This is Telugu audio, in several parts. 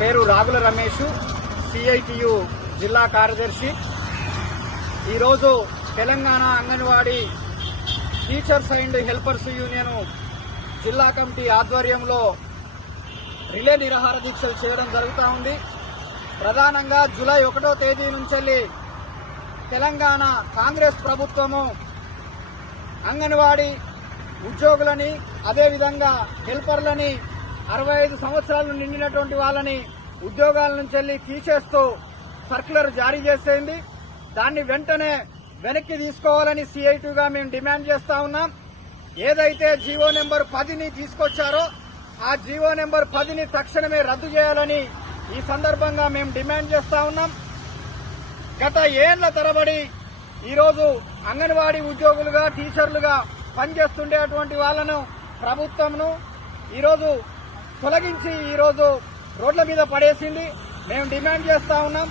పేరు రాగుల రమేష్, సిఐటియు జిల్లా కార్యదర్శి. ఈరోజు Telangana anganwadi teachers and helpers union జిల్లా కమిటీ ఆధ్వర్యంలో రిలే నిరాహార దీక్షలు చేయడం జరుగుతూ ఉంది. ప్రధానంగా జూలై 1వ తేదీ నుంచి తెలంగాణ కాంగ్రెస్ ప్రభుత్వము అంగన్వాడీ ఉద్యోగులని, అదేవిధంగా హెల్పర్లని, 65 సంవత్సరాలు నిండినటువంటి వాళ్ళని ఉద్యోగాల నుంచి తీసేస్తూ సర్క్యులర్ జారీ చేసింది. దాన్ని వెంటనే వెనక్కి తీసుకోవాలని సిఐటిగా మేము డిమాండ్ చేస్తా ఉన్నాం. ఏదైతే జీవో నెంబర్ 10ని తీసుకొచ్చారో ఆ జీవో నెంబర్ 10ని తక్షణమే రద్దు చేయాలని ఈ సందర్భంగా మేము డిమాండ్ చేస్తా ఉన్నాం. గత ఏళ్ల తరబడి ఈరోజు అంగన్వాడీ ఉద్యోగులుగా, టీచర్లుగా పనిచేస్తుండేటువంటి వాళ్ళను ప్రభుత్వంను ఈరోజు తొలగించి ఈరోజు రోడ్ల మీద పడేసింది. మేము డిమాండ్ చేస్తా ఉన్నాం.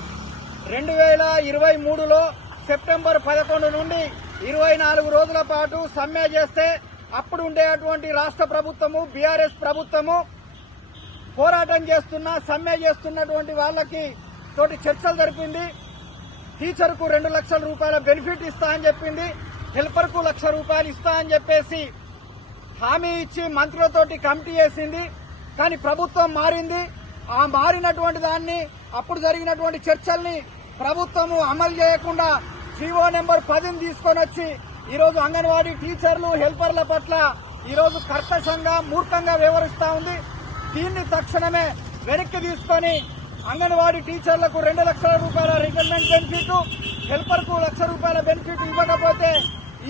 2023లో సెప్టెంబర్ 11 నుండి 24 రోజుల పాటు సమ్మె చేస్తే అప్పుడు ఉండేటువంటి రాష్ట్ర ప్రభుత్వము, బీఆర్ఎస్ ప్రభుత్వము పోరాటం చేస్తున్నా, సమ్మె చేస్తున్నటువంటి వాళ్ళకి తోటి చర్చలు జరిపింది. టీచర్కు 2 లక్షల రూపాయల బెనిఫిట్ ఇస్తా అని చెప్పింది, హెల్పర్కు 1 లక్ష రూపాయలు ఇస్తా అని చెప్పేసి హామీ ఇచ్చి మంత్రులతోటి కమిటీ వేసింది. కానీ ప్రభుత్వం మారింది. ఆ మారినటువంటి దాన్ని, అప్పుడు జరిగినటువంటి చర్చల్ని ప్రభుత్వము అమలు చేయకుండా జీవో నెంబర్ 10ని తీసుకొని వచ్చి ఈరోజు అంగన్వాడీ టీచర్లు, హెల్పర్ల పట్ల ఈరోజు కర్కశంగా, మూర్ఖంగా వ్యవహరిస్తా ఉంది. దీన్ని తక్షణమే వెనక్కి తీసుకొని అంగన్వాడీ టీచర్లకు 2 లక్షల రూపాయల రిటైర్మెంట్ బెనిఫిట్, హెల్పర్కు 1 లక్ష రూపాయల బెనిఫిట్ ఇవ్వకపోతే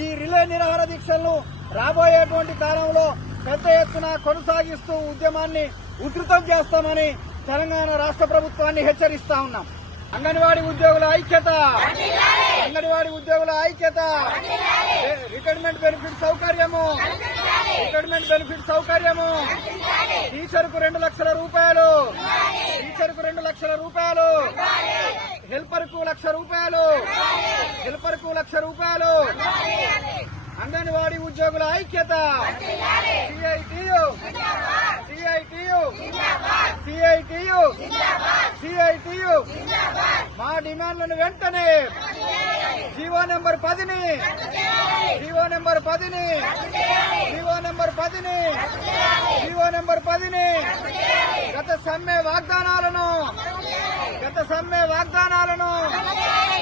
ఈ రిలే నిరాహార దీక్షలను రాబోయేటువంటి కాలంలో పెద్ద ఎత్తున కొనసాగిస్తూ ఉద్యమాన్ని ఉధృతం చేస్తామని తెలంగాణ రాష్ట్ర ప్రభుత్వాన్ని హెచ్చరిస్తా ఉన్నాం. అంగన్వాడీ ఉద్యోగుల ఐక్యత, అంగన్వాడీ ఉద్యోగుల ఐక్యత. రిటైర్మెంట్ బెనిఫిట్ సౌకర్యము, రిటైర్మెంట్ బెనిఫిట్ సౌకర్యము. టీచర్కు 2 లక్షల రూపాయలు, టీచర్కు 2 లక్షల రూపాయలు, హెల్పర్కు 1 లక్ష రూపాయలు, హెల్పర్కు 1 లక్ష రూపాయలు. అంగన్వాడీ ఉద్యోగుల ఐక్యత. CITU, CITU, CITU, CITU. మా డిమాండ్లను వెంటనే జీవో నెంబర్ 10ని, జీవో నెంబర్ 10ని, జీవో నెంబర్ 10ని, జీవో నెంబర్ 10ని. గత సమ్మె వాగ్దానాలను